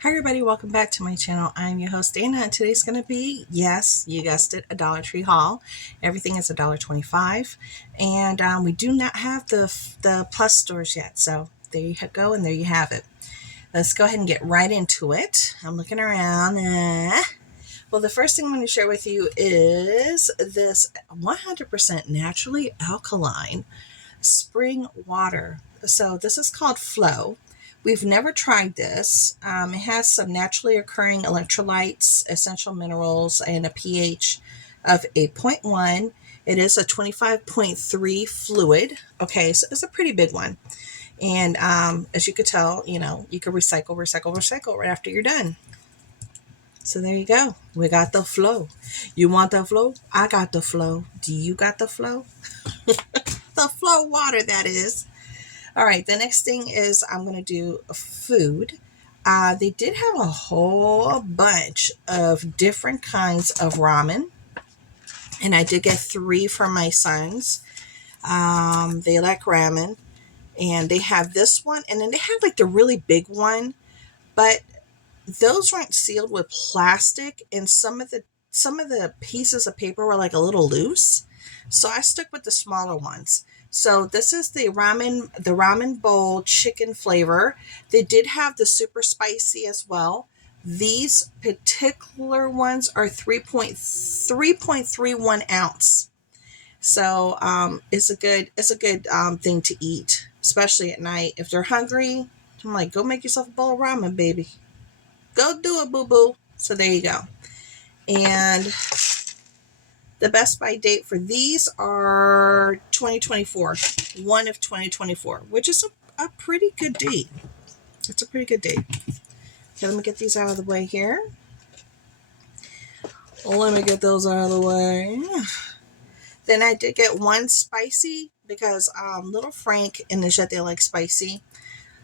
Hi everybody, welcome back to my channel. I'm your host Dana, and today's going to be, yes, you guessed it, a Dollar Tree haul. Everything is $1.25, and we do not have the plus stores yet, so there you go, and there you have it. Let's go ahead and get right into it. I'm looking around. Well, the first thing I'm going to share with you is this 100% naturally alkaline spring water. So this is called Flow. We've never tried this. It has some naturally occurring electrolytes, essential minerals, and a pH of 8.1. It is a 25.3 fluid. Okay, so it's a pretty big one. And as you could tell, you can recycle right after you're done. So there you go. We got the Flow. You want the Flow? I got the Flow. Do you got the Flow? The Flow water, that is. All right, the next thing is I'm going to do food. They did have a whole bunch of different kinds of ramen, and I did get 3 for my sons. They like ramen, and they have this one, and then they have like the really big one, but those weren't sealed with plastic, and some of the pieces of paper were like a little loose, so I stuck with the smaller ones. So this is the ramen bowl chicken flavor. They did have the super spicy as well. These particular ones are 3.31 ounce. So it's a good thing to eat, especially at night. If they're hungry, I'm like, go make yourself a bowl of ramen, baby. Go do it, boo-boo. So there you go. And the best by date for these are 2024, one of 2024, which is a pretty good date. It's a pretty good date. Okay, let me get these out of the way here. Let me get those out of the way. Then I did get one spicy because little Frank and Najette, they like spicy.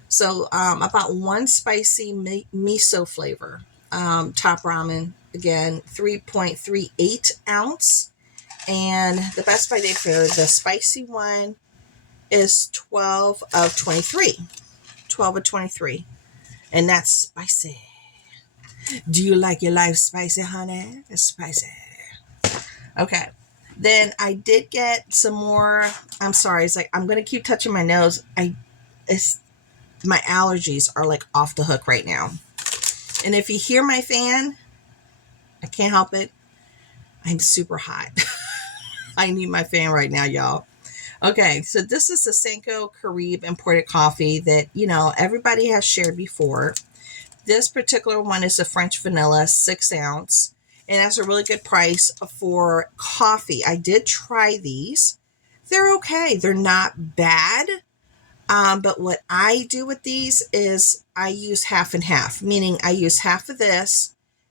So I bought one spicy miso flavor. Top ramen, again, 3.38 ounce. And the best by date for the spicy one is 12 of 23. 12 of 23. And that's spicy. Do you like your life spicy, honey? It's spicy. Okay. Then I did get some more. I'm sorry. It's like I'm going to keep touching my nose. My allergies are like off the hook right now. And if you hear my fan, I can't help it. I'm super hot. I need my fan right now, y'all. Okay, so this is the Senko Carib imported coffee that, everybody has shared before. This particular one is a French vanilla, 6 ounce. And that's a really good price for coffee. I did try these. They're okay. They're not bad. But what I do with these is I use half and half, meaning I use half of this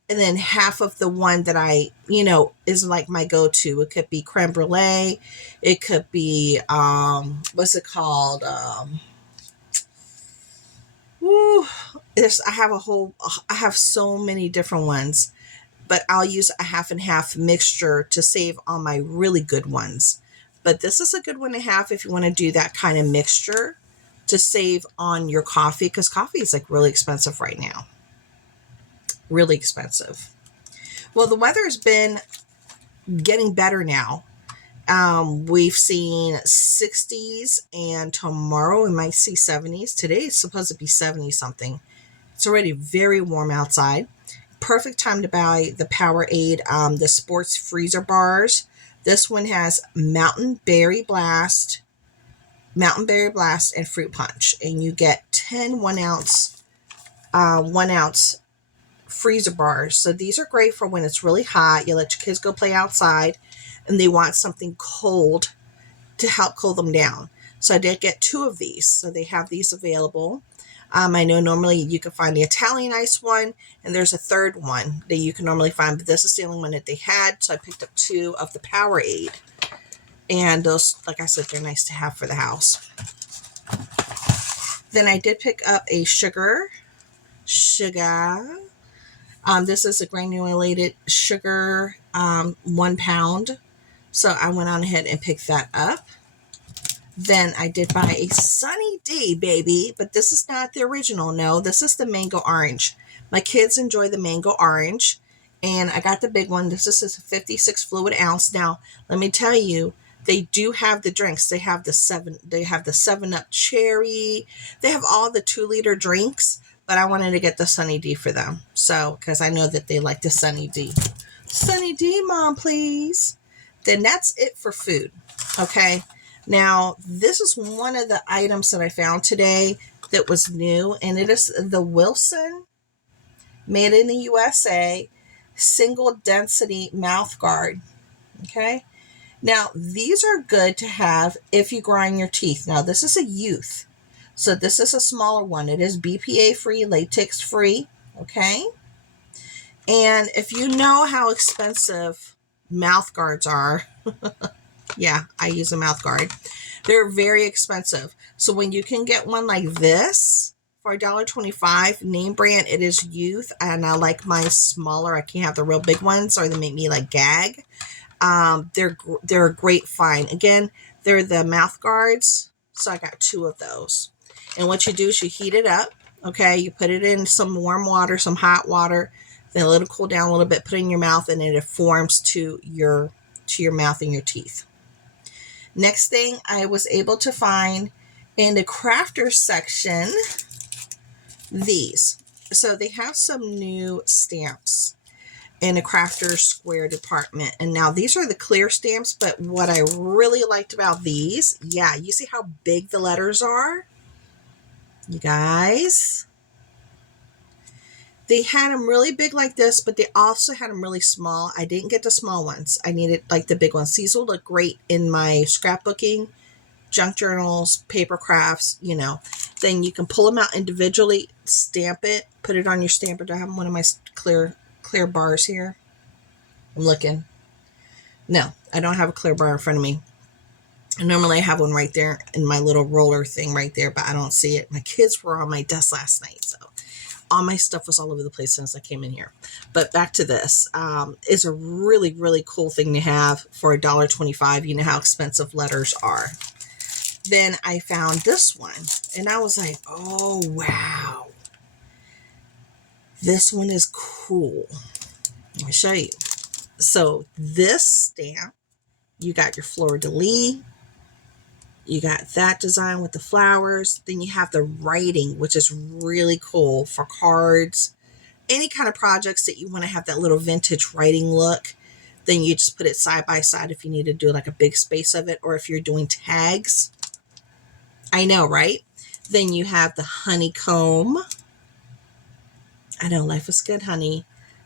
and then half of the one that I, is like my go-to. It could be creme brulee. It could be, what's it called? I have so many different ones, but I'll use a half and half mixture to save on my really good ones. But this is a good one to have if you want to do that kind of mixture to save on your coffee, because coffee is like really expensive right now. Really expensive. Well, the weather has been getting better now. We've seen 60s, and tomorrow we might see 70s. Today is supposed to be 70 something. It's already very warm outside. Perfect time to buy the Powerade, the sports freezer bars. This one has Mountain Berry Blast, and Fruit Punch, and you get 10 1 ounce freezer bars. So these are great for when it's really hot. You let your kids go play outside and they want something cold to help cool them down. So I did get 2 of these. So they have these available. I know normally you can find the Italian ice one, and there's a third one that you can normally find, but this is the only one that they had. So I picked up 2 of the Powerade. And those, like I said, they're nice to have for the house. Then I did pick up a sugar. This is a granulated sugar, 1 pound. So I went on ahead and picked that up. Then I did buy a Sunny D, baby, but this is not the original. No, this is the mango orange. My kids enjoy the mango orange, and I got the big one. This is a 56 fluid ounce. Now, let me tell you, they do have the drinks. They have the 7-Up cherry. They have all the 2-liter drinks, but I wanted to get the Sunny D for them. So, because I know that they like the Sunny D. Sunny D, Mom, please. Then that's it for food. Okay. Now, this is one of the items that I found today that was new, and it is the Wilson Made in the USA Single Density Mouth Guard. Okay. Now, these are good to have if you grind your teeth. Now, this is a youth. So this is a smaller one. It is BPA free, latex free. Okay. And if you know how expensive mouth guards are, yeah, I use a mouth guard. They're very expensive. So when you can get one like this for $1.25, name brand, it is youth. And I like mine smaller. I can't have the real big ones or they make me like gag. They're a great find. Again, they're the mouth guards. So I got 2 of those. And what you do is you heat it up. Okay. You put it in some warm water, some hot water, then let it cool down a little bit, put it in your mouth, and it forms to your mouth and your teeth. Next thing I was able to find in the crafters section, these. So they have some new stamps in the crafters square department. And now these are the clear stamps, but what I really liked about these, yeah, you see how big the letters are? You guys? They had them really big like this, but they also had them really small. I didn't get the small ones. I needed like the big ones. These will look great in my scrapbooking, junk journals, paper crafts, you know. Then you can pull them out individually, stamp it, put it on your stamper. Do I have one of my clear bars here? I'm looking. No, I don't have a clear bar in front of me. Normally I have one right there in my little roller thing right there, but I don't see it. My kids were on my desk last night, so all my stuff was all over the place since I came in here. But back to this. It's a really, really cool thing to have for $1.25. You know how expensive letters are. Then I found this one, and I was like, oh, wow. This one is cool. Let me show you. So this stamp, you got your fleur-de-lis. You got that design with the flowers. Then you have the writing, which is really cool for cards. Any kind of projects that you want to have that little vintage writing look. Then you just put it side by side if you need to do like a big space of it. Or if you're doing tags. I know, right? Then you have the honeycomb. I know, life is good, honey.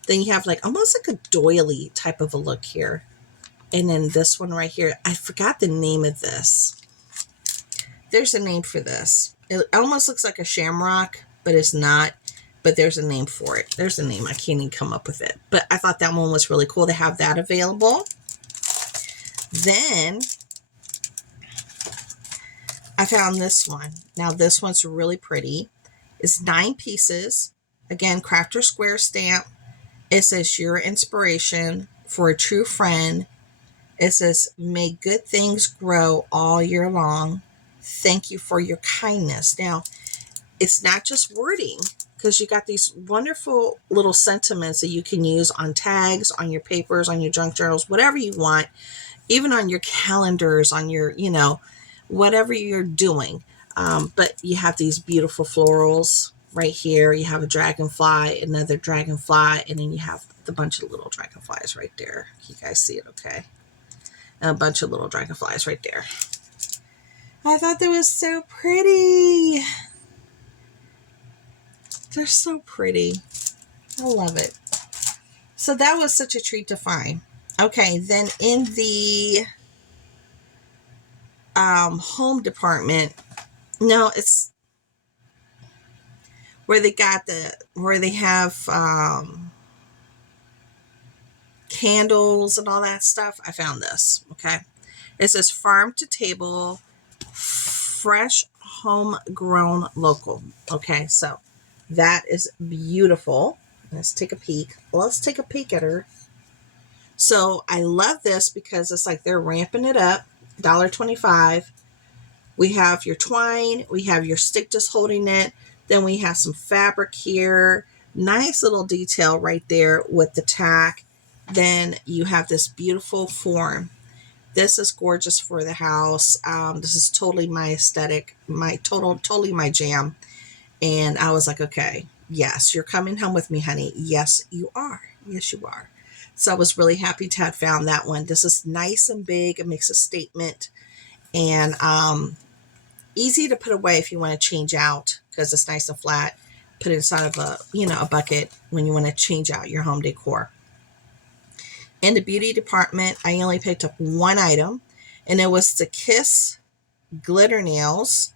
Then you have like almost like a doily type of a look here. And then this one right here. I forgot the name of this. There's a name for this. It almost looks like a shamrock, but it's not. But there's a name for it. There's a name. I can't even come up with it. But I thought that one was really cool to have that available. Then I found this one. Now this one's really pretty. It's 9 pieces. Again, crafter square stamp. It says your inspiration for a true friend. It says, may good things grow all year long. Thank you for your kindness. Now, it's not just wording, because you got these wonderful little sentiments that you can use on tags, on your papers, on your junk journals, whatever you want, even on your calendars, on your, you know, whatever you're doing. But you have these beautiful florals right here. You have a dragonfly, another dragonfly, and then you have the bunch of little dragonflies right there. You guys see it okay? And a bunch of little dragonflies right there. I thought that was so pretty. They're so pretty. I love it. So that was such a treat to find. Okay, then in the home department, no, it's where they have candles and all that stuff. I found this. Okay, it says farm to table, fresh, homegrown, local. Okay, so that is beautiful. Let's take a peek. Let's take a peek at her. So I love this because it's like they're ramping it up. $1.25. We have your twine, we have your stick just holding it, then we have some fabric here, nice little detail right there with the tack. Then you have this beautiful form. This is gorgeous for the house. This is totally my aesthetic, totally my jam. And I was like, okay, yes, you're coming home with me, honey. Yes, you are. Yes, you are. So I was really happy to have found that one. This is nice and big. It makes a statement, and easy to put away if you want to change out, because it's nice and flat. Put it inside of a bucket when you want to change out your home decor. In the beauty department, I only picked up one item, and it was the Kiss glitter nails.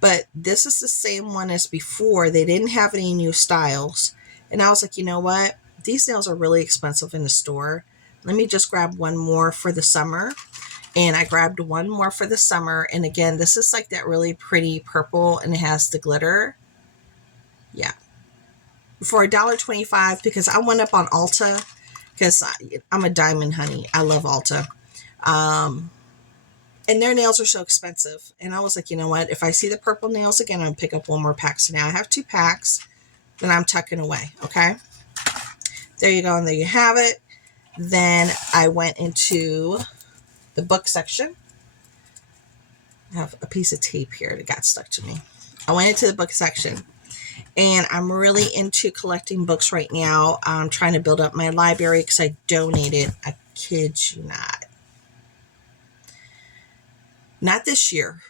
But this is the same one as before. They didn't have any new styles. And I was like, you know what? These nails are really expensive in the store. Let me just grab one more for the summer. And I grabbed one more for the summer. And again, this is like that really pretty purple, and it has the glitter. Yeah. For $1.25, because I went up on Ulta, because I'm a diamond honey. I love Ulta. And their nails are so expensive. And I was like, you know what? If I see the purple nails again, I'm going to pick up one more pack. So now I have 2 packs that I'm tucking away. Okay. There you go. And there you have it. Then I went into the book section. I have a piece of tape here that got stuck to me. I went into the book section, and I'm really into collecting books right now. I'm trying to build up my library because I donated, I kid you not. Not this year.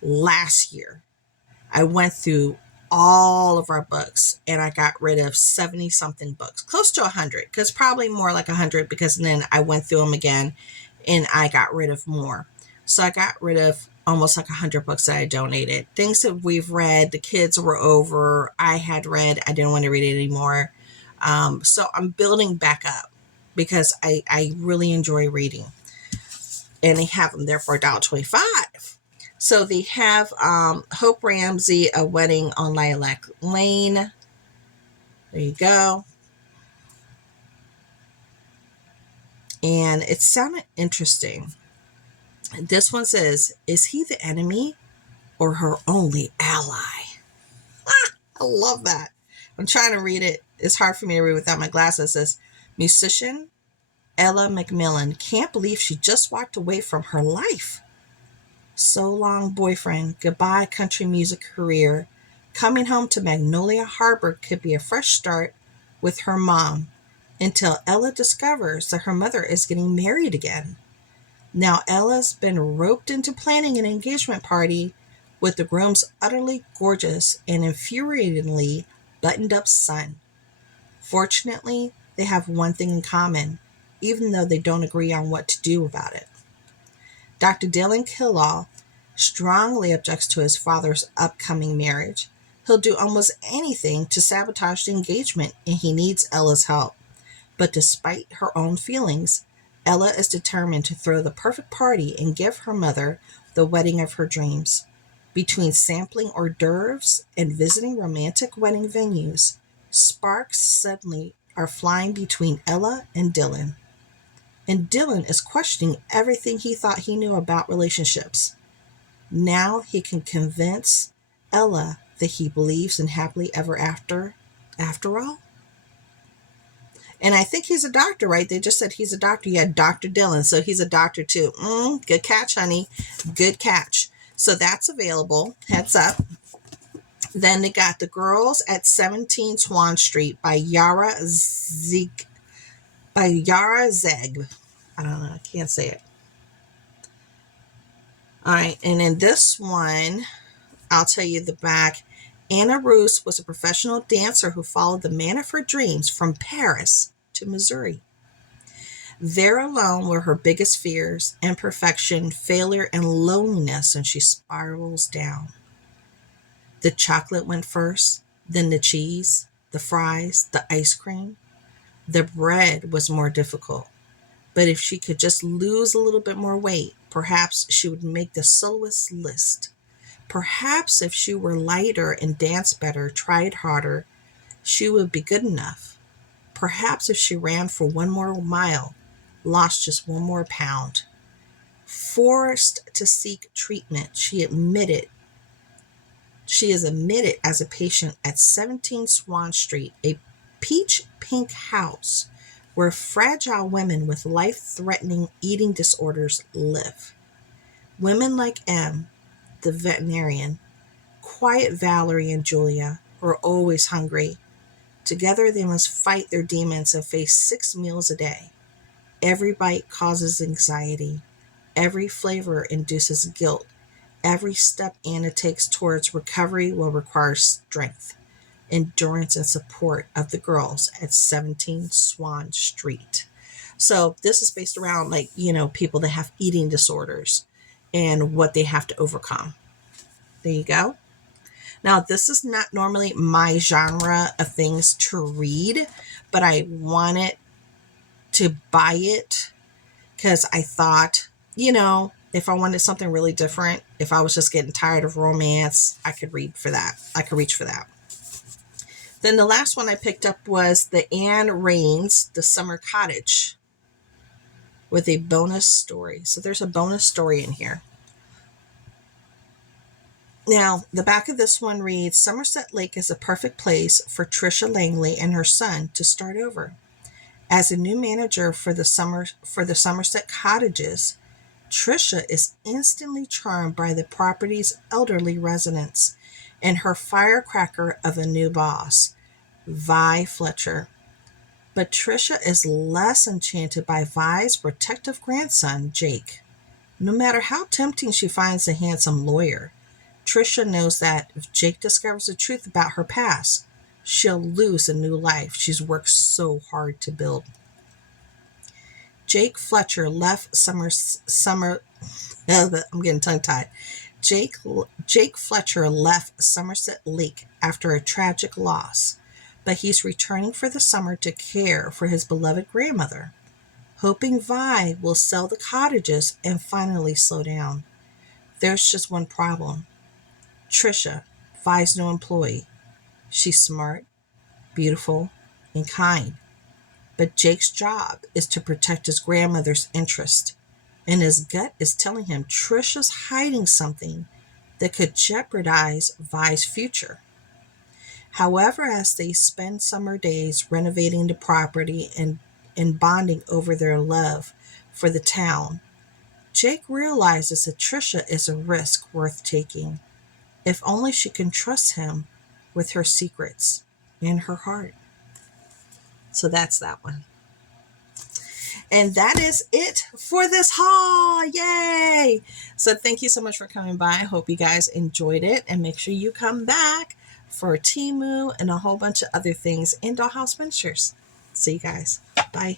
Last year, I went through all of our books, and I got rid of 70 something books, close to 100, because probably more like 100, because then I went through them again and I got rid of more. So I got rid of almost like 100 books that I donated. Things that we've read, the kids were over, I had read, I didn't want to read it anymore. So I'm building back up because I really enjoy reading. And they have them there for $1.25. So they have Hope Ramsey, A Wedding on Lilac Lane. There you go. And it sounded interesting. This one says, is he the enemy or her only ally? I love that. I'm trying to read it. It's hard for me to read without my glasses. It says, musician Ella McMillan can't believe she just walked away from her life. So long, boyfriend. Goodbye, country music career. Coming home to Magnolia Harbor could be a fresh start with her mom, until Ella discovers that her mother is getting married again. Now Ella's been roped into planning an engagement party with the groom's utterly gorgeous and infuriatingly buttoned up son. Fortunately, they have one thing in common, even though they don't agree on what to do about it. Dr. Dylan Killall strongly objects to his father's upcoming marriage. He'll do almost anything to sabotage the engagement, and he needs Ella's help. But despite her own feelings, Ella is determined to throw the perfect party and give her mother the wedding of her dreams. Between sampling hors d'oeuvres and visiting romantic wedding venues, sparks suddenly are flying between Ella and Dylan. And Dylan is questioning everything he thought he knew about relationships. Now he can convince Ella that he believes in happily ever after all. And I think he's a doctor, right? They just said he's a doctor. You had Dr. Dylan, so he's a doctor too. Good catch, honey. Good catch. So that's available. Heads up. Then they got The Girls at 17 Swan Street by Yara Zeg. I don't know. I can't say it. All right. And in this one, I'll tell you the back. Anna Roos was a professional dancer who followed the man of her dreams from Paris to Missouri. There alone were her biggest fears, imperfection, failure, and loneliness, and she spirals down. The chocolate went first, then the cheese, the fries, the ice cream. The bread was more difficult, but if she could just lose a little bit more weight, perhaps she would make the soloist list. Perhaps if she were lighter and danced better, tried harder, she would be good enough. Perhaps if she ran for one more mile, lost just one more pound. Forced to seek treatment, she is admitted as a patient at 17 Swan Street, a peach pink house where fragile women with life-threatening eating disorders live. Women like M, the veterinarian, quiet Valerie and Julia, are always hungry. Together they must fight their demons and face 6 meals a day. Every bite causes anxiety. Every flavor induces guilt. Every step Anna takes towards recovery will require strength, endurance, and support of the girls at 17 Swan Street. So this is based around, like, people that have eating disorders and what they have to overcome. There you go. Now, this is not normally my genre of things to read, but I wanted to buy it because I thought, if I wanted something really different, if I was just getting tired of romance, I could reach for that. Then the last one I picked up was the Anne Raines, The Summer Cottage, with a bonus story. So there's a bonus story in here. Now, the back of this one reads, Somerset Lake is a perfect place for Trisha Langley and her son to start over. As a new manager for the Somerset Cottages, Trisha is instantly charmed by the property's elderly residents and her firecracker of a new boss, Vi Fletcher. But Trisha is less enchanted by Vi's protective grandson, Jake. No matter how tempting she finds the handsome lawyer, Trisha knows that if Jake discovers the truth about her past, she'll lose a new life she's worked so hard to build. Jake Fletcher left I'm getting tongue-tied. Jake Fletcher left Somerset Lake after a tragic loss, but he's returning for the summer to care for his beloved grandmother, hoping Vi will sell the cottages and finally slow down. There's just one problem. Trisha, Vi's new employee. She's smart, beautiful, and kind. But Jake's job is to protect his grandmother's interest, and his gut is telling him Trisha's hiding something that could jeopardize Vi's future. However, as they spend summer days renovating the property and bonding over their love for the town, Jake realizes that Trisha is a risk worth taking, if only she can trust him with her secrets and her heart. So that's that one. And that is it for this haul. Yay! So thank you so much for coming by. I hope you guys enjoyed it. And make sure you come back for Temu and a whole bunch of other things in Dollhouse Miniatures. See you guys. Bye.